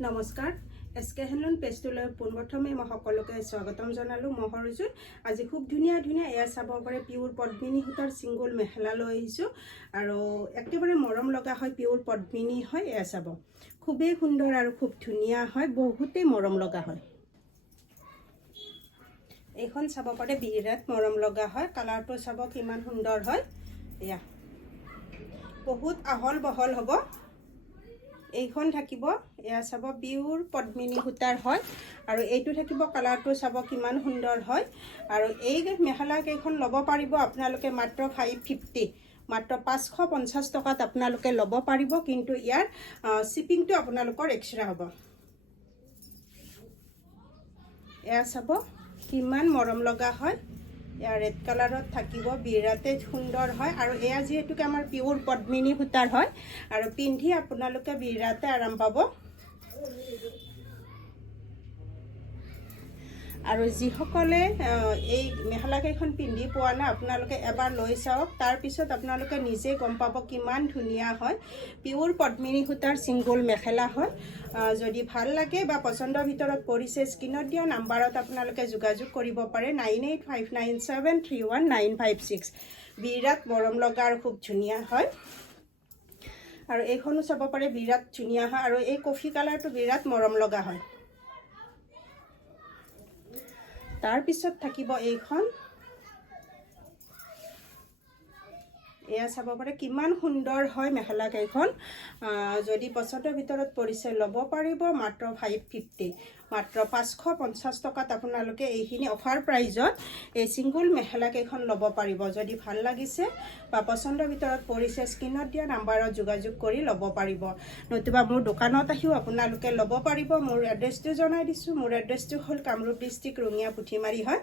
নমস্কাৰ এসকে হেনন পেজটোলৈ পোনপ্ৰথমে মই সকলোকে স্বাগতম জনালো মহৰজুত আজি খুব ধুনীয়া এয়া চাব পাৰে পিওৰ পদ্মিনী সূতাৰ সিঙ্গল মেখেলা লৈ আহিছো আৰু একেবাৰে মৰম লগা হয় পিওৰ পদ্মিনী হয় এয়া চাব খুবেই সুন্দৰ আৰু খুব ধুনীয়া হয় বহুতেই মৰম লগা হয় এইখন চাব পাৰে বিৰাট মৰম লগা হয় কালাৰটো চাব কিমান সুন্দৰ হয় এয়া বহুত আহল বহল হ'ব এইখন থাকিব এয়া চাব পিওৰ পদ্মিনী সূতাৰ হয় আৰু এইটো থাকিব কালাৰটো চাব কিমান সুন্দৰ হয় আৰু এই মেখেলা কেইখন ল'ব পাৰিব আপোনালোকে মাত্ৰ 550 মাত্ৰ 550 টকাত আপোনালোকে ল'ব পাৰিব কিন্তু ইয়াৰ শিপিংটো আপোনালোকৰ এক্সট্ৰা হ'ব এয়া চাব কিমান মৰম লগা হয় এয়া ৰেড কালাৰত থাকিব বিৰাটে সুন্দৰ হয় আৰু এয়া যেহেতুকে আমাৰ পিওৰ পদ্মিনী সূতাৰ হয় আৰু পিন্ধি আপোনালোকে বিৰাটে আৰাম পাব আৰু যিসকলে এই মেখেলা কেইখন পিন্ধি পোৱা নাই আপোনালোকে এবাৰ লৈ চাওক তাৰ পিছত আপোনালোকে নিজে গম পাব কিমান ধুনীয়া হয় পিওৰ পদ্মিনী সূতাৰ সিঙ্গল মেখেলা হয় যদি ভাল লাগে বা পছন্দৰ ভিতৰত পৰিছে স্ক্ৰিনত দিয়া নাম্বাৰত আপোনালোকে যোগাযোগ কৰিব পাৰে 9859731956 বিৰাট মৰম লগা আৰু খুব ধুনীয়া হয় আৰু এইখনো চাব পাৰে বিৰাট ধুনীয়া হয় আৰু এই কফি কালাৰটো বিৰাট মৰম লগা হয় তাৰ পিছত থাকিব এইখন এয়া চাব পাৰে কিমান সুন্দৰ হয় মেখেলা কেইখন যদি পছন্দৰ ভিতৰত পৰিছে ল'ব পাৰিব মাত্ৰ 550 মাত্ৰ 550 টকাত আপোনালোকে এইখিনি অফাৰ প্ৰাইজত এই সিঙ্গল মেখেলা কেইখন ল'ব পাৰিব যদি ভাল লাগিছে বা পছন্দৰ ভিতৰত পৰিছে স্ক্ৰিনত দিয়া নাম্বাৰত যোগাযোগ কৰি ল'ব পাৰিব নতুবা মোৰ দোকানত আহিও আপোনালোকে ল'ব পাৰিব মোৰ এড্ৰেছটো জনাই দিছো মোৰ এড্ৰেছটো হ'ল কামৰূপ ডিস্ট্ৰিক্ট ৰঙিয়া পুঠিমাৰী হয়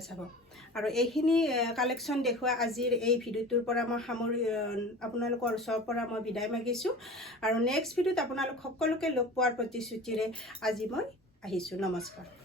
চাব আৰু এইখিনি কালেকশ্যন দেখুৱা আজিৰ এই ভিডিঅ'টোৰ পৰা মই সামৰি আপোনালোকৰ ওচৰৰ পৰা মই বিদায় মাগিছোঁ আৰু নেক্সট ভিডিঅ'ত আপোনালোক সকলোকে লগ পোৱাৰ প্ৰতিশ্ৰুতিৰে আজি মই আহিছোঁ নমস্কাৰ